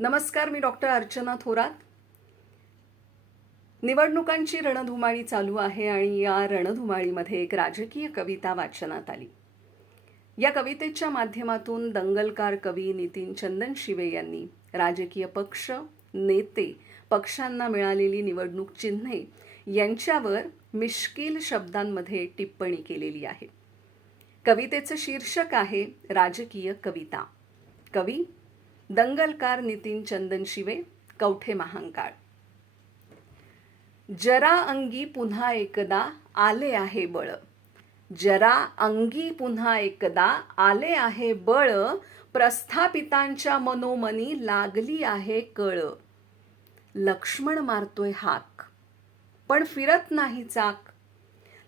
नमस्कार मी डॉक्टर अर्चना थोरात. निवडणुकांची रणधुमाळी चालू आहे आणि या रणधुमाळीमध्ये एक राजकीय कविता वाचनात आली. या कवितेच्या माध्यमातून दंगलकार कवी नितीन चंदन शिवे यांनी राजकीय पक्ष नेते पक्षांना मिळालेली निवडणूक चिन्हे यांच्यावर मिश्किल शब्दांमध्ये टिप्पणी केलेली आहे. कवितेचं शीर्षक आहे राजकीय कविता. कवी दंगलकार नितीन चंदन शिवे कवठे महांकाळ. जरा अंगी पुन्हा एकदा आले आहे बळ. जरा अंगी पुन्हा एकदा आले आहे बळ. प्रस्थापितांच्या मनोमनी लागली आहे कळ. लक्ष्मण मारतोय हाक पण फिरत नाही चाक.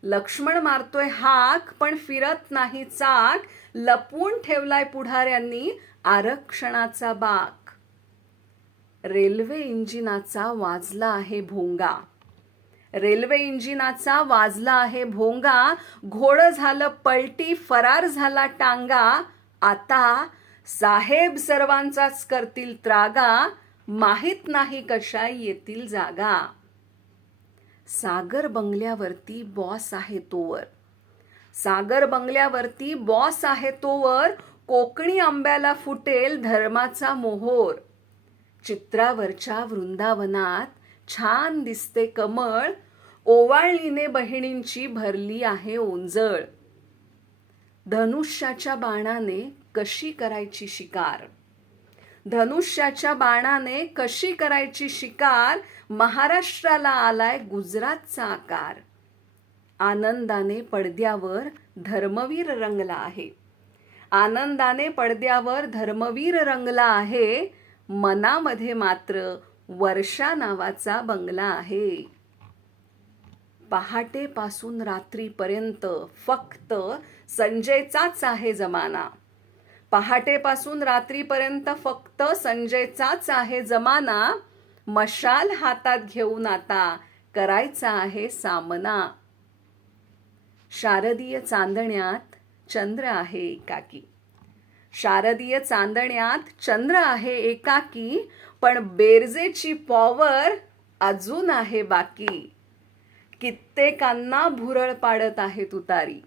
लक्ष्मण मारतोय हाक पण फिरत नाही चाक. लपवून ठेवलाय पुढाऱ्यांनी आरक्षणाचा बाक. रेल्वे इंजिनाचा वाजला आहे भोंगा. रेल्वे इंजिनाचा वाजला आहे भोंगा. घोड झालं पलटी फरार झाला टांगा. आता साहेब सर्वांचाच करतील त्रागा. माहीत नाही कशा येतील जागा. सागर बंगल्यावरती बॉस आहे तोवर. सागर बंगल्यावरती बॉस आहे तोवर. कोकणी आंब्याला फुटेल धर्माचा मोहोर. चित्रावरच्या वृंदावनात छान दिसते कमळ. ओवाळणीने बहिणींची भरली आहे ओंजळ. धनुष्याच्या बाणाने कशी करायची शिकार? धनुष्याच्या बाणाने कशी करायची शिकार? महाराष्ट्राला आलाय गुजरातचा आकार. आनंदाने पडद्यावर धर्मवीर रंगला आहे. आनंदाने पडद्यावर धर्मवीर रंगला आहे. मनामध्ये मात्र वर्षा नावाचा बंगला आहे. पहाटेपासून रात्रीपर्यंत फक्त संजयचाच आहे जमाना. पहाटेपासून रात्रीपर्यंत फक्त संजयचाच आहे जमाना. मशाल हातात घेऊन आता करायचा आहे सामना. शारदीय चांदण्यात चंद्र आहे एकाकी. शारदीय चांदण्यात चंद्र आहे एकाकी पण बेरजेची पॉवर अजून आहे बाकी. कित्येकांना भुरळ पाडत आहे तुतारी.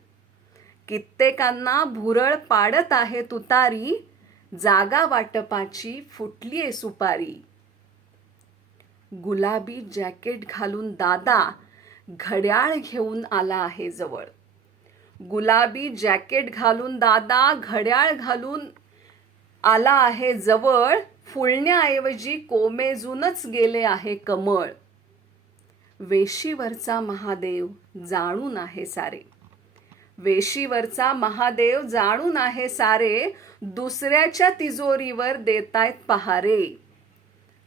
कित्येकांना भुरळ पाडत आहे तुतारी जागा वाटपाची फुटलीये सुपारी. गुलाबी जॅकेट घालून दादा घड्याळ घेऊन आला आहे जवळ. गुलाबी जॅकेट घालून दादा घड्याळ घालून आला आहे जवळ. फुलण्याऐवजी कोमेजूनच गेले आहे कमळ. वेशीवरचा महादेव जाणून आहे सारे. वेशीवरचा महादेव जाणून आहे सारे. दुसऱ्याच्या तिजोरीवर देतायत पहारे.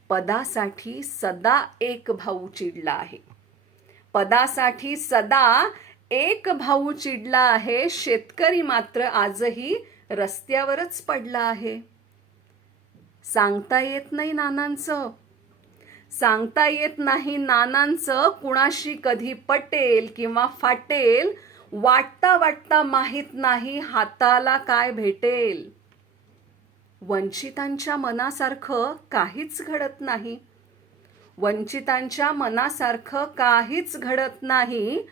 पदासाठी सदा एक भाऊ चिडला आहे. पदासाठी सदा एक भाऊ चिडला आहे शेतकरी मात्र आजही रस्त्यावरच पडला आहे. सांगता येत नाही नानांचं. सांगता येत नाही नानांचं कुणाशी कधी पटेल किंवा फाटेल वाटता वाटता माहीत नाही हाताला काय भेटेल. वंचितांच्या मनासारखं काहीच घडत नाही. वंचितांच्या मनासारखं काहीच घडत नाही.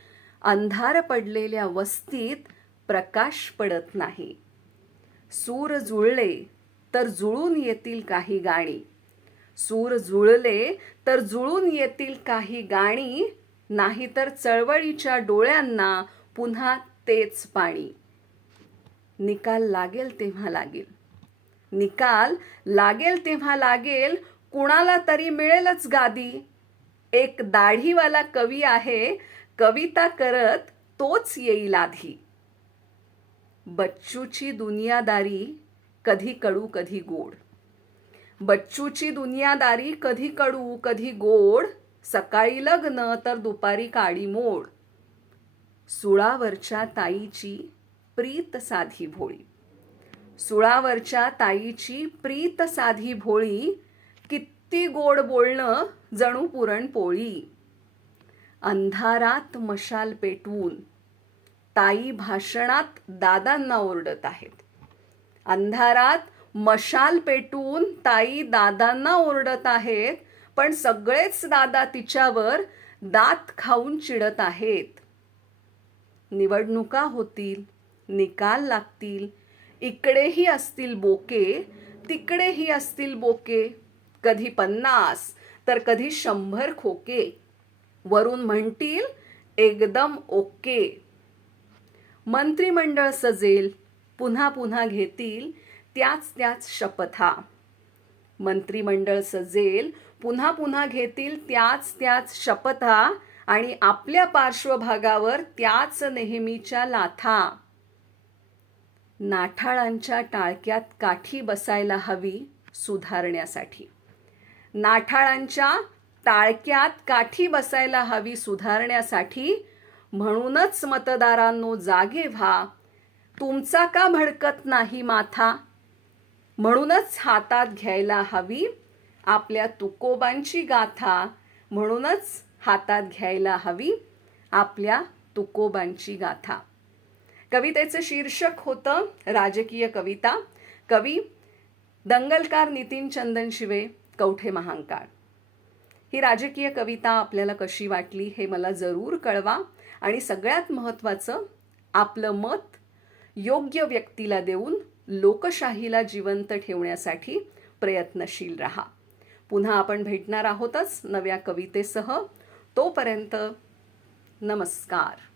अंधार पडलेल्या वस्तीत प्रकाश पडत नाही. सूर जुळले तर जुळून येतील काही गाणी. सूर जुळले तर जुळून येतील काही गाणी नाहीतर चळवळीच्या डोळ्यांना पुन्हा तेच पाणी. निकाल लागेल तेव्हा लागेल. निकाल लागेल तेव्हा लागेल कुणाला तरी मिळेलच गादी. एक दाढीवाला कवी आहे कविता करत तोच येईल आधी. बच्चूची दुनियादारी कधी कडू कधी गोड. बच्चूची दुनियादारी कधी कडू कधी गोड. सकाळी लग्न तर दुपारी काळी मोड. सुळावरच्या ताईची प्रीत साधी भोळी. सुळावरच्या ताईची प्रीत साधी भोळी. किती गोड बोलणं जणू पुरणपोळी. अंधारात मशाल पेटवून ताई भाषणात दादांना ओरडत आहेत. अंधारात मशाल पेटून ताई दादांना ओरडत आहेत पण सगळेच दादा तिच्यावर दात खाऊन चिडत आहेत. निवडणुका होतील निकाल लागतील इकडेही असतील बोके तिकडेही असतील बोके कधी पन्नास तर कधी शंभर खोके. वरून म्हणतील एकदम ओके. मंत्रिमंडळ सजेल पुन्हा पुन्हा घेतील त्याच त्याच शपथा. मंत्रिमंडळ सजेल पुन्हा पुन्हा घेतील त्याच त्याच शपथा आणि आपल्या पार्श्वभागावर त्याच नेहमीच्या लाथा. नाठाळांच्या टाळक्यात काठी बसायला हवी सुधारण्यासाठी. नाठाळांच्या टाळक्यात काठी बसायला हवी सुधारण्यासाठी म्हणूनच मतदारांनो जागे व्हा. तुमचा का भडकत नाही माथा? म्हणूनच हातात घ्यायला हवी आपल्या तुकोबांची गाथा. म्हणूनच हातात घ्यायला हवी आपल्या तुकोबांची गाथा. कवितेचं शीर्षक होतं राजकीय कविता. कवी दंगलकार नितीन चंदन शिवे कवठे महांकाळ. ही राजकीय कविता आपल्याला कशी वाटली हे मला जरूर कळवा. आणि सगळ्यात महत्त्वाचं आपलं मत योग्य व्यक्तीला देऊन लोकशाहीला जिवंत ठेवण्यासाठी प्रयत्नशील राहा. पुन्हा आपण भेटणार आहोतच नव्या कवितेसह. तोपर्यंत नमस्कार.